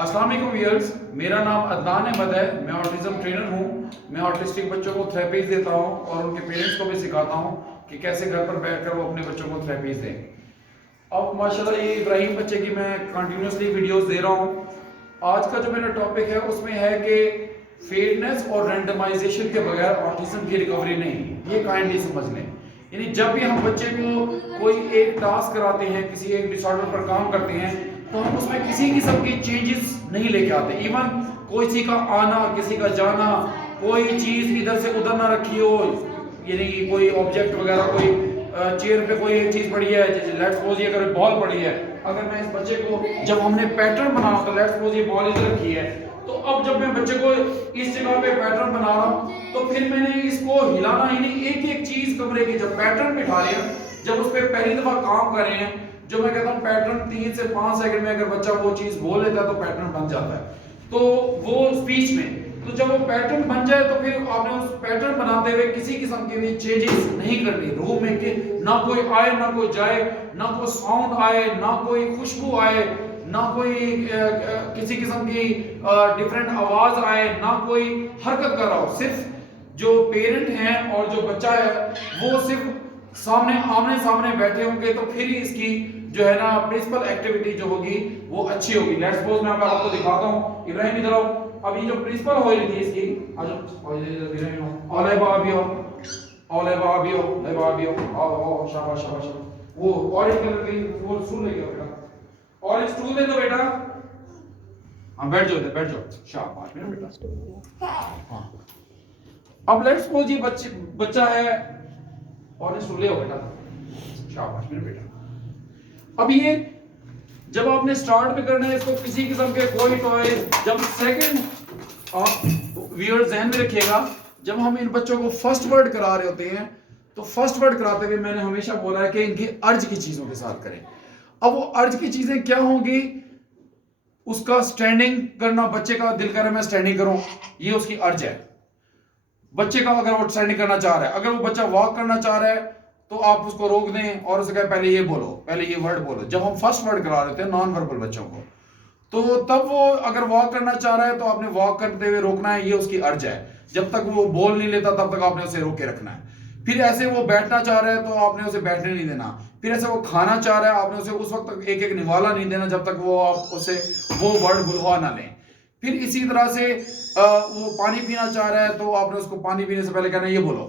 अस्सलाम वालेकुम व्यूअर्स, मेरा नाम अदनान अहमद है। मैं ऑटिज्म ट्रेनर हूँ। मैं ऑटिस्टिक बच्चों को थेरेपीज देता हूँ और उनके पेरेंट्स को भी सिखाता हूँ कि कैसे घर पर बैठकर वो अपने बच्चों को थेरेपीज दें। अब माशाल्लाह ये इब्राहिम बच्चे की मैं कंटिन्यूसली वीडियोस दे रहा हूँ। आज का जो मेरा टॉपिक है उसमें है कि फेयरनेस और रैंडमाइजेशन के बगैर ऑटिज्म की रिकवरी नहीं। ये काइंडली समझ लें। यानी जब भी हम बच्चे को कोई एक टास्क कराते हैं, किसी एक डिसऑर्डर पर काम करते हैं, तो हम उसमें किसी किस्म की चेंजेस नहीं लेके आते। इवन किसी का आना, किसी का जाना, कोई चीज़ इधर से उधर ना रखी हो, यानी कोई ऑब्जेक्ट वगैरह, कोई चेयर पे कोई एक चीज़ पड़ी है, जैसे लेट्स सपोज ये अगर बॉल पड़ी है, अगर मैं इस बच्चे को जब हमने पैटर्न बनाना, तो लेट्स सपोज ये बॉल इधर रखी है, तो अब जब मैं बच्चे को इस जगह पे पैटर्न बना रहा हूँ, तो फिर मैंने इसको हिलाना ही नहीं, एक एक चीज कमरे की जब पैटर्न बिठा रहे हैं, जब उस पर पहली दफा काम कर रहे हैं, जो मैं कहता हूँ पैटर्न 3 से 5 सेकंड में अगर बच्चा वो चीज बोल लेता है तो पैटर्न बन जाता है। तो वो स्पीच में, तो जब वो पैटर्न बन जाए तो फिर आपने उस पैटर्न बनाते हुए किसी किस्म की भी चेंजेस नहीं करनी रूम में, कि ना कोई आए ना कोई जाए, ना कोई साउंड आए, ना कोई खुशबू आए, ना कोई किसी किस्म की डिफरेंट आवाज आए, ना कोई हरकत कर रहा हो। सिर्फ जो पेरेंट हैं और जो बच्चा है वो सिर्फ सामने आमने सामने बैठे होंगे, तो फिर ही इसकी जो है ना प्रिंसिपल एक्टिविटी जो होगी वो अच्छी होगी। लेट्स सपोज मैं आपको दिखाता हूँ। इब्राहिम इधर आओ। अभी जो प्रिंसिपल हो रही थी इसकी, आ जाओ इधर, ओले बाबियो, ओले बाबियो, ले बाबियो, आओ शाबाश शाबाश शाबाश। वो ऑरेंज कलर की वो स्टूल लेके आओ बेटा, ऑरेंज स्टूल दे दो बेटा। हाँ बैठ जाओ इधर, बैठ जाओ, शाबाश मेरा बेटा। हाँ अब लेट्स सपोज ये बच्चा है, ऑरेंज स्टूल ले आओ बेटा, शाबाश मेरा बेटा। अब ये जब आपने स्टार्ट में करना है इसको, किसी किस्म के कोई टॉय, जब सेकंड आप व्यूअर ध्यान में रखिएगा, जब हम इन बच्चों को फर्स्ट वर्ड करा रहे होते हैं, तो फर्स्ट वर्ड कराते हुए मैंने हमेशा बोला है कि इनकी अर्ज की चीजों के साथ करें। अब वो अर्ज की चीजें क्या होंगी, उसका स्टैंडिंग करना, बच्चे का दिल करे मैं स्टैंडिंग करूं, ये उसकी अर्ज है। बच्चे का अगर वो स्टैंडिंग करना चाह रहा है, अगर वो बच्चा वॉक करना चाह रहा है, तो आप उसको रोक दें और उसे कहें पहले ये बोलो, पहले ये वर्ड बोलो। जब हम फर्स्ट वर्ड करा रहे थे नॉन वर्बल बच्चों को, तो तब वो अगर वॉक करना चाह रहा है तो आपने वॉक करते हुए रोकना है, ये उसकी अर्ज है। जब तक वो बोल नहीं लेता तब तक आपने उसे रोक के रखना है। फिर ऐसे वो बैठना चाह रहा है तो आपने उसे बैठने नहीं देना। फिर ऐसे वो खाना चाह रहा है, आपने उसे उस वक्त तक एक एक निवाला नहीं देना जब तक वो आप उसे वो वर्ड बुलवा ना लें। फिर इसी तरह से वो पानी पीना चाह रहा है तो आपने उसको पानी पीने से पहले कहना ये बोलो,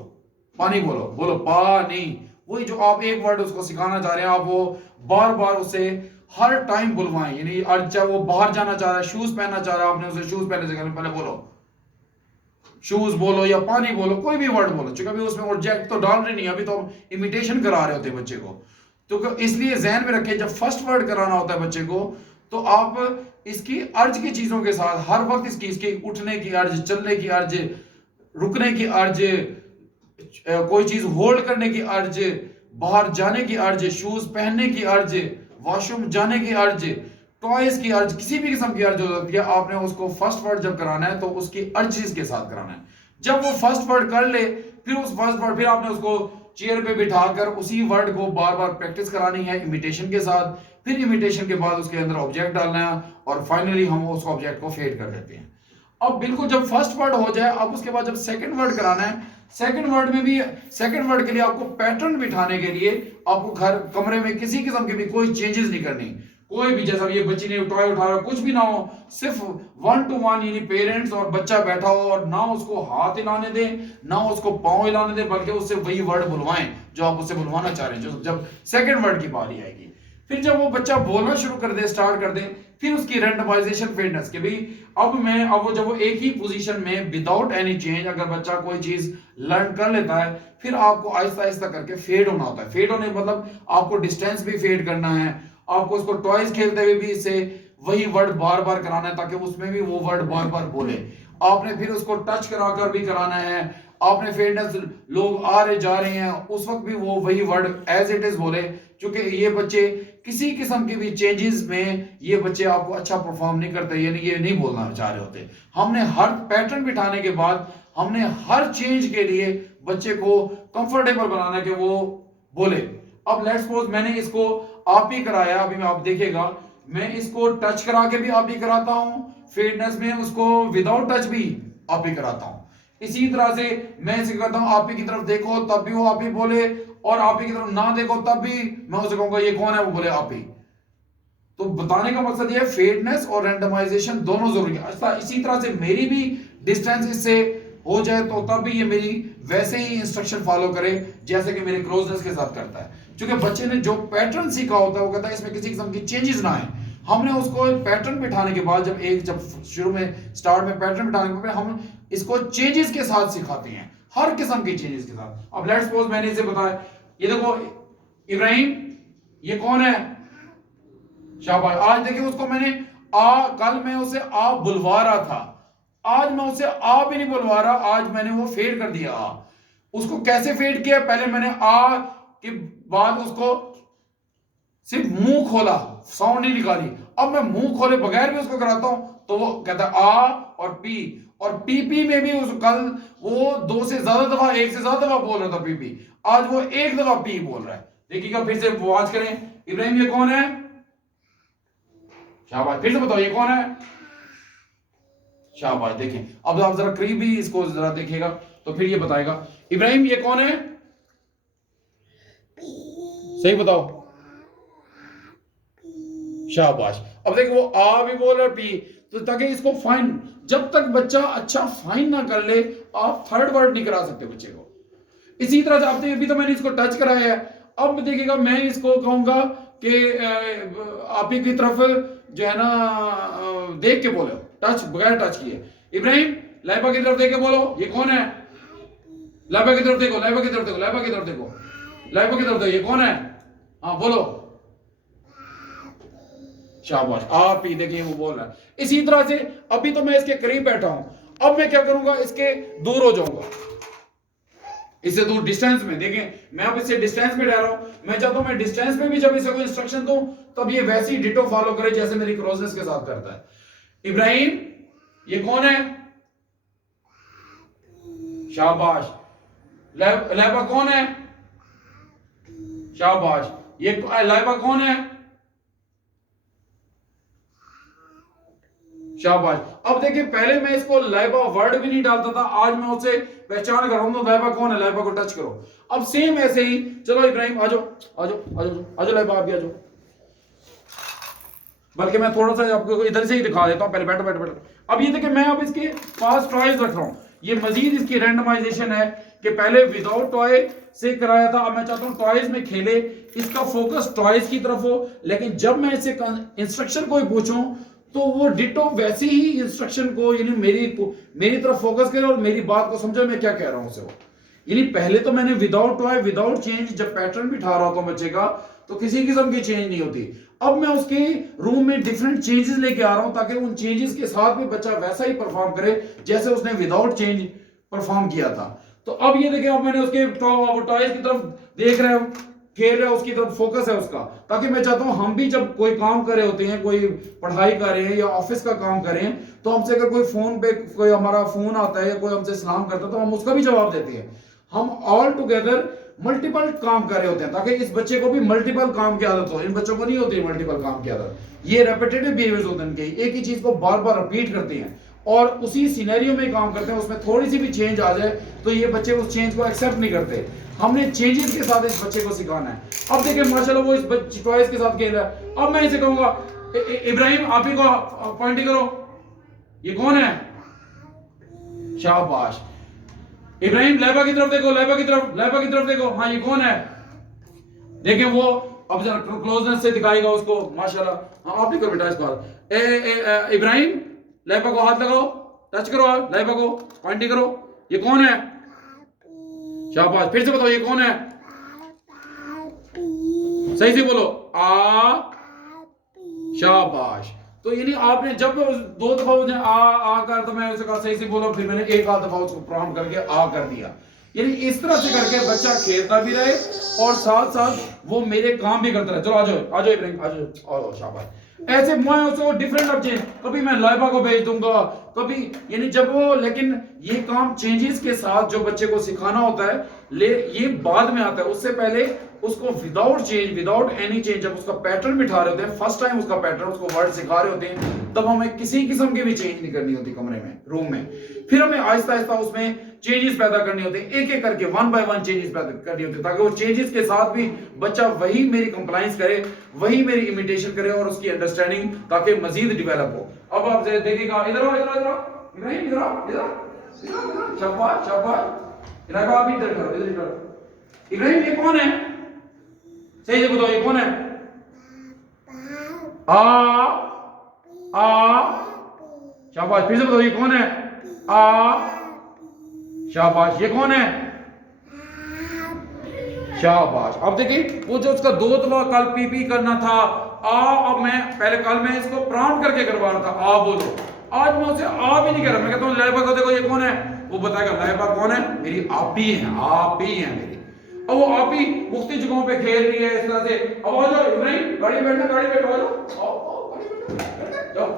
पानी बोलो, बोलो पानी। वही जो आप एक वर्ड उसको सिखाना चाह रहे हैं, आप वो बार बार उसे हर टाइम बुलवाएं। यानी चाहे वो बाहर जाना चाह रहा है, शूज पहनना चाह रहा है, आपने उसे शूज पहनने से पहले बोलो शूज बोलो या पानी बोलो, कोई भी वर्ड बोलो, क्योंकि अभी उसमें ऑब्जेक्ट तो डाल रहे नहीं, अभी तो इमिटेशन करा रहे होते हैं बच्चे को। तो इसलिए ध्यान में रखें, जब फर्स्ट वर्ड कराना होता है बच्चे को, तो आप इसकी अर्ज की चीजों के साथ हर वक्त इसकी उठने की अर्ज, चलने की अर्ज, रुकने की अर्ज, कोई चीज होल्ड करने की अर्ज, बाहर जाने की अर्ज, शूज पहनने की अर्ज, वॉशरूम जाने की अर्ज, टॉयज की अर्ज, किसी भी किस्म की अर्ज हो सकती है। आपने उसको फर्स्ट वर्ड जब कराना है तो उसकी अर्ज के साथ कराना है। जब वो फर्स्ट वर्ड कर ले, फिर उस फर्स्ट वर्ड फिर आपने उसको चेयर पे बिठाकर उसी वर्ड को बार बार प्रैक्टिस करानी है इमिटेशन के साथ। फिर इमिटेशन के बाद उसके अंदर ऑब्जेक्ट डालना है और फाइनली हम उस ऑब्जेक्ट को फेड कर देते हैं। अब बिल्कुल जब फर्स्ट वर्ड हो जाए, अब उसके बाद जब सेकंड वर्ड कराना है, सेकंड वर्ड में भी, सेकंड वर्ड के लिए आपको पैटर्न बिठाने के लिए आपको घर कमरे में किसी किस्म की भी कोई चेंजेस नहीं करनी। कोई भी, जैसा ये बच्ची ने टॉय उठाया कुछ भी ना हो, सिर्फ 1 to 1 यानी पेरेंट्स और बच्चा बैठा हो, और ना उसको हाथ हिलाने दें ना उसको पांव हिलाने दें, बल्कि उससे वही वर्ड बुलवाएं जो आप उससे बुलवाना चाह रहे हैं। जब सेकंड वर्ड की बारी आएगी, फिर जब वो बच्चा बोलना शुरू कर दे, स्टार्ट कर दे, फिर उसकी रैंडमाइजेशन फेडनेस के भी अब वो जब वो एक ही पोजीशन में विदाउट एनी चेंज अगर बच्चा कोई चीज लर्न कर लेता है, फिर आपको आहिस्ता आहिस्ता करके फेड होना होता है। फेड होने मतलब आपको डिस्टेंस भी फेड करना है, आपको उसको टॉयज खेलते हुए भी इसे वही वर्ड बार बार कराना है ताकि उसमें भी वो वर्ड बार बार बोले। आपने फिर उसको टच कराकर भी कराना है, आपने फेडनेस, लोग आ रहे जा रहे हैं उस वक्त भी वो वही वर्ड एज इट इज बोले, क्योंकि ये बच्चे किसी किस्म के भी चेंजेस में ये बच्चे आपको अच्छा परफॉर्म नहीं करते, यानी ये नहीं बोलना चाह रहे होते। हमने हर पैटर्न बिठाने के बाद हमने हर चेंज के लिए बच्चे को कंफर्टेबल बनाना है कि वो बोले। अब लेट्स सपोज मैंने इसको आप ही कराया, अभी आप देखिएगा मैं इसको टच करा के भी आप भी कराता हूं, फेडनेस में उसको विदाउट टच भी आप भी कराता हूं। इसी तरह से मैं इसे कहता हूं आप ही की तरफ देखो तब भी वो आप ही बोले, और आप ही की तरफ ना देखो तब भी मैं उसे कहूंगा ये कौन है, वो बोले आप ही। तो बताने का मकसद ये है फेडनेस और रैंडमाइजेशन दोनों जरूरी है। अच्छा, इसी तरह से मेरी भी डिस्टेंस इससे हो जाए तो तब भी ये मेरी वैसे ही इंस्ट्रक्शन फॉलो करे जैसे कि मेरे क्लोजनेस के साथ करता है। क्योंकि बच्चे ने जो पैटर्न सीखा होता है वो कहता है इसमें किसी किस्म की चेंजेस ना आए। हमने उसको पैटर्न बिठाने के बाद जब शुरू में स्टार्ट में पैटर्न बिठाने के बाद हम इसको चेंजेस के साथ सिखाते हैं, हर किस्म के चेंजेस के साथ। अब लेट्स सपोज मैंने इसे बताया, ये देखो इब्राहिम ये कौन है, शाबाश। आज देखिए उसको मैंने कल मैं उसे आ बुलवा रहा था, आज मैं उसे आ भी नहीं बुलवा रहा, आज मैंने वो फेड कर दिया आ। उसको कैसे फेड किया, पहले मैंने आ के बाद उसको सिर्फ मुंह खोला, साउंड नहीं निकाली। अब मैं मुंह खोले बगैर भी उसको कराता हूं तो वो कहता है आ और पी, और पीपी में भी उस कल वो 2 से ज्यादा दफा, 1 से ज्यादा दफा बोल रहा था पीपी, आज वो 1 दफा पी बोल रहा है। देखिएगा फिर से आवाज करें, इब्राहिम ये कौन है, शाबाश। फिर से बताओ ये कौन है, शाबाश। देखें अब आप जरा करीब भी इसको जरा देखिएगा तो फिर ये बताएगा इब्राहिम ये कौन है, सही बताओ, शाबाश। अब देखिए वो आ भी बोल रहा है पी, तो ताकि इसको फाइन, जब तक बच्चा अच्छा फाइन ना कर ले आप थर्ड वर्ड नहीं करा सकते बच्चे को। इसी तरह से आप देखिए अभी तो मैंने इसको टच कराया है, अब देखिएगा मैं इसको कहूंगा कि आप ही की तरफ जो है ना देख के बोलो, टच बगैर टच किए। इब्राहिम लाइबा की तरफ देख के बोलो ये कौन है, लाइबा की तरफ देखो, लाइबा की तरफ देखो, लाइबा की तरफ देखो, लाइबा की तरफ देखो, ये कौन है, हाँ बोलो, शाबाश। आप ही देखिए वो बोल रहा है। इसी तरह से अभी तो मैं इसके करीब बैठा हूं, अब मैं क्या करूंगा, इसके दूर हो जाऊंगा, इससे दूर डिस्टेंस में। देखें मैं अब इससे डिस्टेंस में रह रहा हूं, मैं चाहता हूं मैं डिस्टेंस में भी जब इसे कोई इंस्ट्रक्शन दूं तब ये वैसी डिटो फॉलो करे जैसे मेरी क्लोजनेस के साथ करता है। इब्राहिम ये कौन है, शाबाश। लाइबा कौन है, शाबाश। ये लाइबा कौन है, शाबाश। अब देखिए पहले मैं इसको लाइबा वर्ड भी नहीं डालता था, आज मैं उसे पहचान कर रहा हूं, लाइबा कौन है, लाइबा को टच करो। अब सेम ऐसे ही चलो इब्राहिम आ जाओ, आ जाओ, आ जाओ, आ जाओ लाइबा आप भी आ जाओ। बल्कि मैं थोड़ा सा आपको इधर से ही दिखा देता हूं, पहले बैठो बैठो बैठो। अब ये देखिए मैं अब इसके पास टॉयज रख रहा हूं, ये मजीद इसकी रैंडमाइजेशन है कि पहले विदाउट टॉय से कराया था, अब मैं चाहता हूं टॉयज में खेले, इसका फोकस टॉयज की तरफ हो। लेकिन जब मैं इससे इंस्ट्रक्शन कोई पूछूं तो वो डिटो वैसे ही इंस्ट्रक्शन को यानी मेरी तरफ फोकस करे और मेरी बात को समझे मैं क्या कह रहा हूं उसे। वो यानी पहले तो मैंने विदाउट टॉय विदाउट चेंज जब पैटर्न बिठा रहा होता हूं बच्चे का तो किसी किस्म की चेंज नहीं होती। अब मैं उसके रूम में डिफरेंट चेंजेस लेके आ रहा हूं ताकि उन चेंजेस के साथ भी बच्चा वैसा ही परफॉर्म करे जैसे उसने विदाउट चेंज परफॉर्म किया था। तो अब ये देखिए अब मैंने उसके टॉयज की तरफ देख रहे हैं, खेल रहा है, उसकी तरफ फोकस है उसका, ताकि मैं चाहता हूं हम भी जब कोई काम कर रहे होते हैं, कोई पढ़ाई कर रहे हैं या ऑफिस का काम कर रहे हैं, तो हमसे अगर कोई फोन पे कोई हमारा फोन आता है या कोई हमसे सलाम करता है तो हम उसका भी जवाब देते हैं। हम ऑल टुगेदर मल्टीपल काम कर रहे होते हैं ताकि इस बच्चे को भी मल्टीपल काम की आदत हो। इन बच्चों को नहीं होती है मल्टीपल काम की आदत, ये रेपिटेटिव बिहेवियर्स होते हैं इनके, एक ही चीज को बार बार रिपीट करते हैं और उसी सिनेरियो में काम करते हैं, उसमें थोड़ी सी भी चेंज आ जाए तो ये बच्चे उस चेंज को एक्सेप्ट नहीं करते। हमने चेंजेस के साथ इस बच्चे को सिखाना है। अब देखिए माशाल्लाह वो इस बच्चे टॉयज के साथ खेल रहा है। अब मैं इसे कहूंगा इब्राहिम आप ही को पॉइंट करो, ये कौन है, शाबाश। इब्राहिम लाइबा की तरफ देखो, लाइबा की तरफ, लाइबा की तरफ देखो, हाँ ये कौन है। देखिए वो अब जरा क्लोजनेस से दिखाएगा उसको, माशाल्लाह। हाँ आप भी करो बेटा इसको। इब्राहिम लाइबा को हाथ लगाओ, टच करो, लाइबा को पॉइंट करो, ये कौन है, शाबाश। फिर से बताओ ये कौन है, सही से बोलो, शाबाश। तो यानी आपने जब 2 दफा आ कर तो मैं उसे कहा सही से बोलो, फिर मैंने एक आध दफा उसको प्रोग्राम करके आ कर दिया। यानी इस तरह से करके बच्चा खेलता भी रहे और साथ साथ वो मेरे काम भी करता रहे। चलो आ जाओ, आ जाओ इब्राहिम, आ जाओ, शाबाश। ऐसे मैं उसको डिफरेंट अब चेंज, कभी मैं लाइबा को भेज दूंगा, कभी यानी जब वो, लेकिन ये काम चेंजेस के साथ जो बच्चे को सिखाना होता है ये बाद में आता है, उससे पहले उसको without change, without any change, जब उसका पैटर्न बिठा रहे होते हैं, फर्स्ट टाइम उसका पैटर्न, उसको वर्ड सिखा रहे होते हैं, तब हमें किसी किस्म की भी चेंज नहीं करनी होती कमरे में, रूम में। फिर हमें आहिस्ता आहिस्ता उसमें चेंजेस पैदा करने होते हैं, एक एक करके 1 बाय 1 चेंजेस पैदा करनी होती है, ताकि वो चेंजेस के साथ भी बच्चा वही मेरी कंप्लायंस करे, वही मेरी इमिटेशन करे और उसकी अंडरस्टैंडिंग ताकि मजीद डेवलप हो। अब आप देखिएगा, इधर आओ, इधर इधर इब्राहिम, इधर आओ, इधर, शाबाश शाबाश, इधर आप इधर करो, इधर करो। इब्राहिम ये कौन है? सही से बताओ, ये कौन है? आ शाबाश, फिर से बताओ, ये कौन है? शाबाश, ये कौन है? शाबाश। अब देखिए, वो जो उसका 2 दफा कल पी करना था अब मैं पहले कल मैं इसको प्रॉम्प्ट करके करवा रहा था, बोलो। आज मैं उसे भी नहीं कर रहा, मैं कहता हूँ लाइबा को देखो ये कौन है, वो बताएगा लाइबा कौन है, मेरी आप ही है मेरी। अब वो आप ही मुख्तलिफ जगहों पे खेल रही है इस तरह से। अब आ जाओ इब्राहिम, गाड़ी बैठना, गाड़ी बैठो, आओ गाड़ी बैठो, जाओ।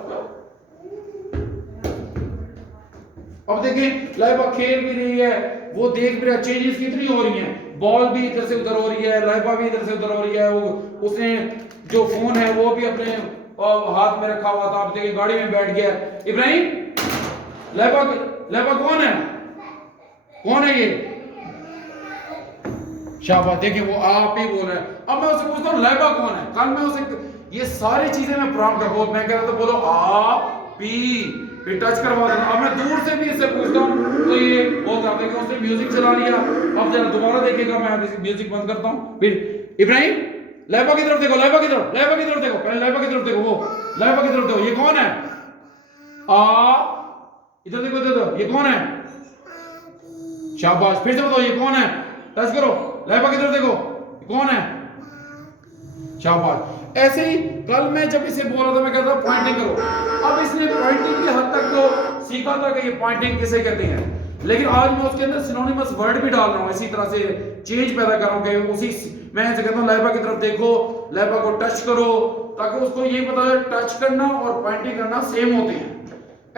अब देखिए लाइबा खेल भी रही है, वो देख भी रहा है चेंजेस कितनी हो रही हैं, बॉल भी इधर से उधर हो रही है, लाइबा भी इधर से उधर हो रही है, वो उसने जो फोन है वो भी अपने हाथ में रखा हुआ था, आप देखिए गाड़ी में बैठ गया। इब्राहिम, लाइबा कौन है ये? शाबाश, देखिए वो आप ही बोल रहे हैं। अब मैं उससे पूछता हूँ लाइबा कौन है, कल मैं उसे ये सारी चीजें मैं प्रॉम्प्ट कर, मैं कह रहा था बोलो फिर टच करवा देना। अब मैं दूर से भी इससे पूछता हूँ तो ये बोलता है कि उसने म्यूजिक चला लिया। अब जरा दोबारा देखिएगा, मैं म्यूजिक बंद करता हूँ। फिर इब्राहिम, लाइबा की तरफ देखो, लाइबा की तरफ देखो, पहले लाइबा की तरफ देखो, वो लाइबा की तरफ देखो, ये कौन है? इधर देखो, इधर ये कौन है? शाबाश, फिर से बताओ ये कौन है? टच करो, लाइबा की तरफ देखो, कौन है? शाबाश। ऐसे ही कल मैं जब इसे बोल रहा था, मैं कहता पॉइंटिंग करो। अब इसने पॉइंटिंग के हद तक तो सीखा था कि ये पॉइंटिंग किसे कहते हैं, लेकिन आज मैं उसके अंदर सिनोनिमस वर्ड भी डाल रहा हूँ, इसी तरह से चेंज पैदा कर रहा हूँ कि उसी मैं ऐसे कहता हूँ लाइबा की तरफ देखो, लाइबा को टच करो, ताकि उसको ये पता है टच करना और पॉइंटिंग करना सेम होते हैं।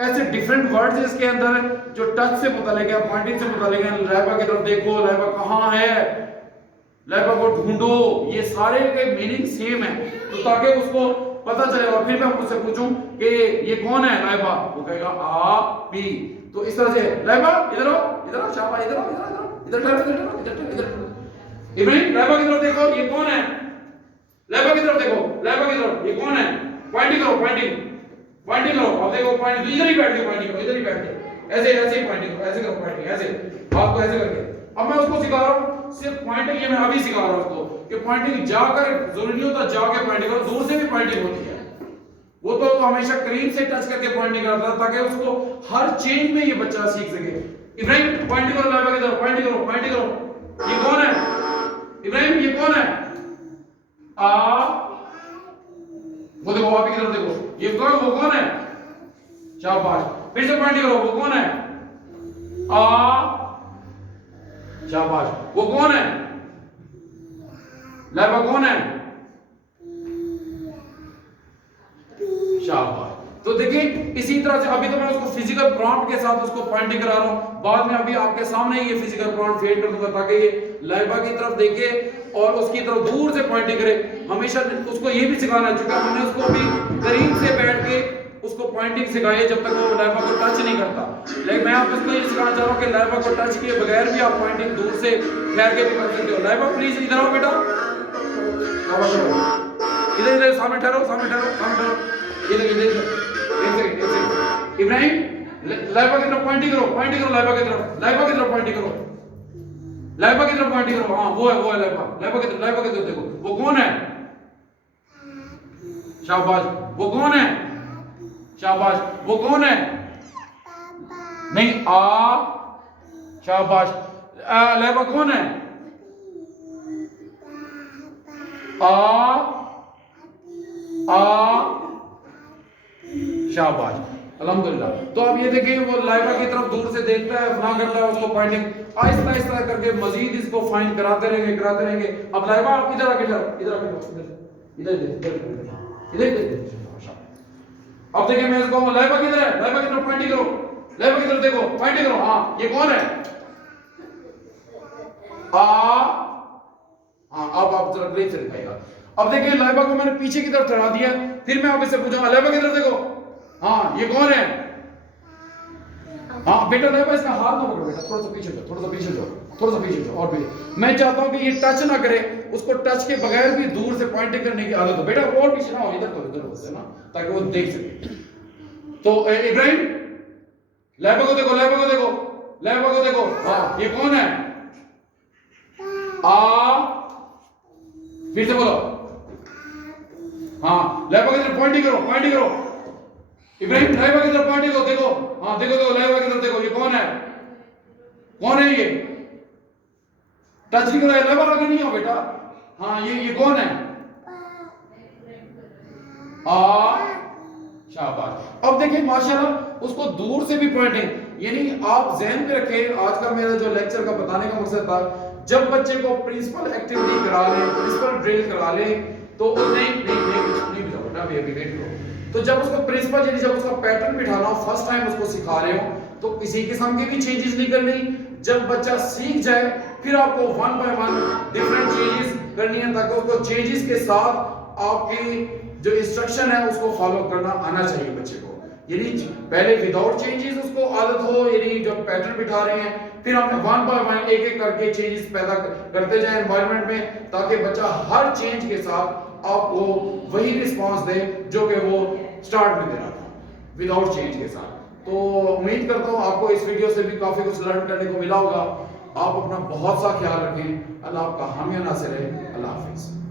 ऐसे डिफरेंट वर्ड्स इसके अंदर जो टच से मुतालिक है, पॉइंटिंग से मुतालिक है। लाइबा की तरफ देखो, लाइबा कहाँ है, लाइबा को ढूंढो, ये सारे के मीनिंग सेम है, तो ताकि उसको पता चलेगा। फिर मैं मुझसे पूछूं कि ये कौन है लाइबा, वो कहेगा आप ही। तो इस तरह से लाइबा इधर आओ, शाबाश, इधर इब्राहिम, लाइबा की तरफ देखो, ये कौन है? लाइबा की तरफ देखो, लाइबा की तरफ, ये कौन है? पॉइंटिंग करो, पॉइंटिंग करो। अब देखो पॉइंट, इधर ही बैठ के पॉइंटिंग करो, इधर ही बैठ के ऐसे ही पॉइंटिंग करो, ऐसे करो पॉइंटिंग, ऐसे हाथ को ऐसे करके। अब मैं उसको सिखा रहा हूँ सिर्फ पॉइंटिंग, ये मैं अभी सिखा रहा हूँ उसको कि पॉइंटिंग जाकर जरूरी नहीं होता जाके पॉइंटिंग करो, दूर से भी पॉइंटिंग होती है। वो तो हमेशा करीब से टच करके पॉइंटिंग करता था ताकि उसको हर चेंज में ये बच्चा सीख सके। इब्राहिम, पॉइंटिंग करो, लाइबा की तरफ पॉइंटिंग करो। ये कौन है? इब्राहिम, ये कौन है? वो देखो, आप की तरफ देखो, ये वो कौन है? शाबाश, फिर से पॉइंटिंग करो, वो कौन है? शाबाश, वो कौन है? लाइबा कौन है? शाबाश। तो देखिए इसी तरह से अभी तो मैं उसको फिजिकल प्रॉम्प्ट के साथ उसको पॉइंटिंग करा रहा हूं, बाद में अभी आपके सामने ये फिजिकल प्रॉम्प्ट फेड कर दूंगा ताकि ये लाइबा की तरफ देखे और उसकी तरफ दूर से पॉइंटिंग करे। हमेशा उसको ये भी सिखाना है, क्योंकि हमने उसको भी करीब से बैठ के उसको पॉइंटिंग सिखाई है जब तक वो लाइबा को टच नहीं करता। लेकिन मैं आपको इसको ये सिखाना चाह रहा हूं कि लाइबा को टच किए बगैर भी आप पॉइंटिंग दूर से ठहर के भी कर सकते हो। लाइबा प्लीज इधर आओ बेटा, इधर सामने ठहरो, इब्राहिम, लाइबा की तरफ पॉइंटिंग करो, लाइबा की तरफ पॉइंटिंग करो। हाँ वो है लाइबा की तरफ देखो, वो कौन है? शाबाश, वो कौन है? शाबाश, वो कौन है? नहीं शाबाश, लाइबा कौन है? शाबाश, अल्हम्दुलिल्लाह। तो अब ये देखिए वो लाइबा की तरफ दूर से देखता है, अपना करता है, उसको पॉइंटिंग आहिस्ता आहिस्ता करके मजीद इसको फाइन कराते रहेंगे। अब लाइबा आप इधर आके इधर। अब देखिए मैं इसको लाइबा किधर है, लाइबा की तरफ पॉइंटिंग करो, लाइबा की तरफ देखो, पॉइंटिंग करो। हाँ ये कौन है? हाँ, अब आप जरा ग्रेप से दिखाइएगा। अब देखिए लाइबा को मैंने पीछे की तरफ चढ़ा दिया, फिर मैं आपसे पूछूंगा लाइबा की तरफ देखो, हाँ ये कौन है? हाँ बेटा लाइबा इसका हाथ ना पकड़ो बेटा, थोड़ा सा पीछे जाओ, थोड़ा सा पीछे जाओ, थोड़ा सा पीछे जाओ और पीछे। मैं चाहता हूं कि ये टच ना करे, उसको टच के बगैर भी दूर से पॉइंटिंग करने की आदत हो। बेटा और पीछे ना हो, इधर तो इधर होते ना, ताकि वो देख सके। तो इब्राहिम लाइबा को देखो, लाइबा को देखो, लाइबा को देखो, हाँ ये कौन है? फिर से बोलो, हाँ लाइबा की तरफ पॉइंटिंग करो, पॉइंटिंग करो। इब्राहिम लाइबा की तरफ पॉइंटिंग करो, देखो, हाँ देखो देखो लाइबा की तरफ देखो, ये कौन है? कौन है ये? टच नहीं करो, लाइबा आगे नहीं हो बेटा। हाँ ये कौन है? शाबाश। अब देखिए माशाल्लाह उसको दूर से भी पॉइंटिंग, यानी आप ज़हन में रखें, आज का मेरा जो लेक्चर का बताने का मकसद था, जब बच्चे को प्रिंसिपल एक्टिविटी करा ले, प्रिंसिपल ड्रिल करा ले, तो नहीं बेटा बेटा अभी वेट करो। तो जब उसको प्रिंसिपल यानी जब उसका पैटर्न बिठाना हो, फर्स्ट टाइम उसको सिखा रहे हो, तो किसी किस्म की भी चेंजेस नहीं करनी। जब बच्चा सीख जाए फिर आपको one by one different changes करनी है, ताकि उसको चेंजेस के साथ आपकी जो इंस्ट्रक्शन है उसको फॉलो करना आना चाहिए बच्चे को। यानी पहले विदाउट चेंजेस उसको आदत हो, यानी जो पैटर्न बिठा रहे हैं, फिर हमने वन बाय वन एक एक करके चेंजेस पैदा करते जाए एनवायरनमेंट में, ताकि बच्चा हर चेंज के साथ आपको वही रिस्पांस दे जो कि वो स्टार्ट में दे रहा था, विदाउट चेंज के साथ। तो उम्मीद करता हूँ आपको इस वीडियो से भी काफी कुछ लर्न करने को मिला होगा। आप अपना बहुत सा ख्याल रखें। अल्लाह आपका हामी नासिर है। अल्लाह हाफिज।